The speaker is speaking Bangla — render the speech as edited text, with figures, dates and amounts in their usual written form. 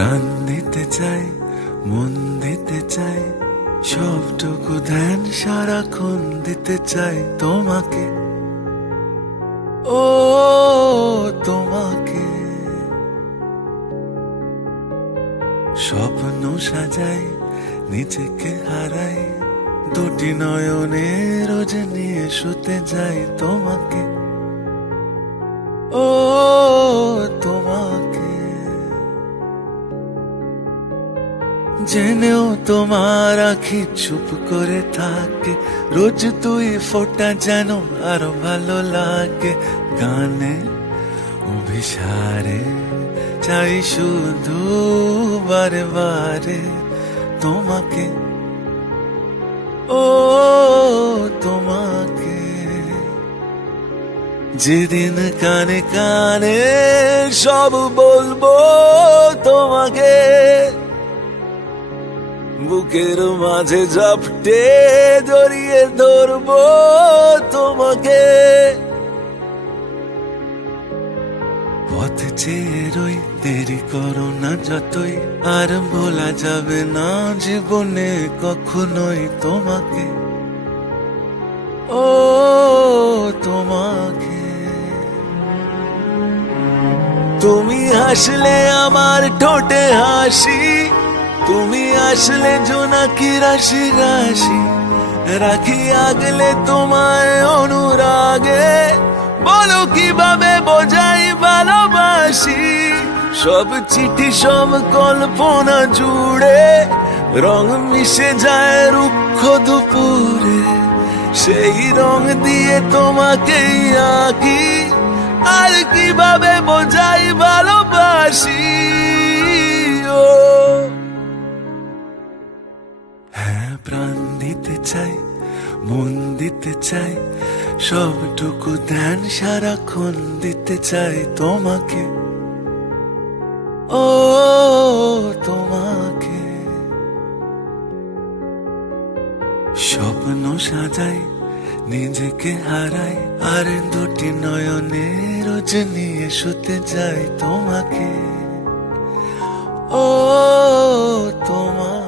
প্রাণ দিতে চাই, মন দিতে চাই, সবটুকু ধ্যান সারাক্ষণ দিতে চাই তোমাকে, ও তোমাকে। স্বপ্ন সাজাই, নিজেকে হারাই, দুটি নয়নে রোজ নিয়ে শুতে যাই তোমাকে, ও তোমাকে। জেনেও তোমার আখি চুপ করে থাকে, রোজ তুই ফোটা যেন আরো ভালো লাগে। গানে অভিসারে চাই শুধু বারে বারে তোমাকে, ও তোমাকে। যেদিন কানে কানে সব বলবো তোমাকে, বুকের মাঝে ঝাপটে জড়িয়ে ধরবো তোমাকে। পথ চেয়ে রই, দেরি করো না যতই, আর ভোলা যাবে না জীবনে কখনোই তোমাকে, ও তোমাকে। তুমি হাসলে আমার ঠোঁটে হাসি, তুমি আসলে জোনাকি রাশি রাশি, রাখি আগলে তোমায় অনুরাগে, বলো কিভাবে বোঝাই ভালোবাসি। সব চিঠি সব কল্পনা জুড়ে রং মিশে যায় রুক্ষ দুপুরে, সেই রং দিয়ে তোমাকেই আঁকি, আর কিভাবে বোঝাই ভালোবাসি। ও হ্যাঁ, প্রাণ দিতে চাই, মন দিতে চাই, সবটুকু ধ্যান সারাক্ষণ দিতে চাই তোমাকে, ও তোমাকে। স্বপ্ন সাজাই, নিজেকে হারাই, আর দুটি নয়নে রোজ নিয়ে শুতে যাই তোমাকে, ও তোমাকে।